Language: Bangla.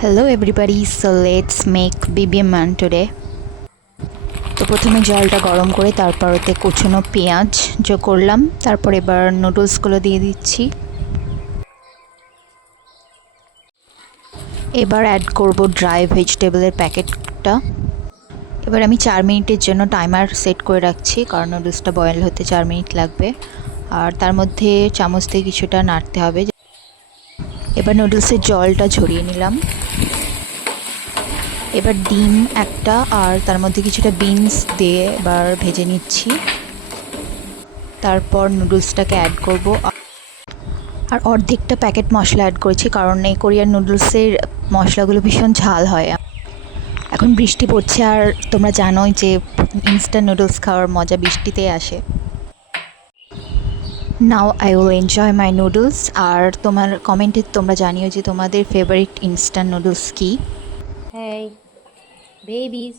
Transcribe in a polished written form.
Hello everybody, so let's make bibimbap today. তো প্রথমে জলটা গরম করে তারপর ওতে কুচনো পেঁয়াজ যোগ করলাম। তারপর এবার নুডলসগুলো দিয়ে দিচ্ছি। এবার অ্যাড করব ড্রাই ভেজিটেবলের প্যাকেটটা। এবার আমি 4 মিনিটের জন্য টাইমার সেট করে রাখছি, কারণ নুডলসটা বয়েল হতে 4 মিনিট লাগবে। আর তার মধ্যে চামচ দিয়ে কিছুটা নাড়তে হবে। এবার নুডলসের জলটা ঝরিয়ে নিলাম। এবার ডিম একটা আর তার মধ্যে কিছুটা বিনস দিয়ে এবার ভেজে নিচ্ছি। তারপর নুডলসটাকে অ্যাড করব আর অর্ধেকটা প্যাকেট মশলা অ্যাড করেছি, কারণ এই কোরিয়ান নুডলসের মশলাগুলো ভীষণ ঝাল হয়। এখন বৃষ্টি পড়ছে আর তোমরা জানোই যে ইনস্ট্যান্ট নুডলস খাওয়ার মজা বৃষ্টিতেই আসে। Now I will enjoy my noodles. আর তোমার কমেন্টে তোমরা জানিও যে তোমাদের ফেভারিট ইনস্ট্যান্ট নুডলস কী। Hey, babies.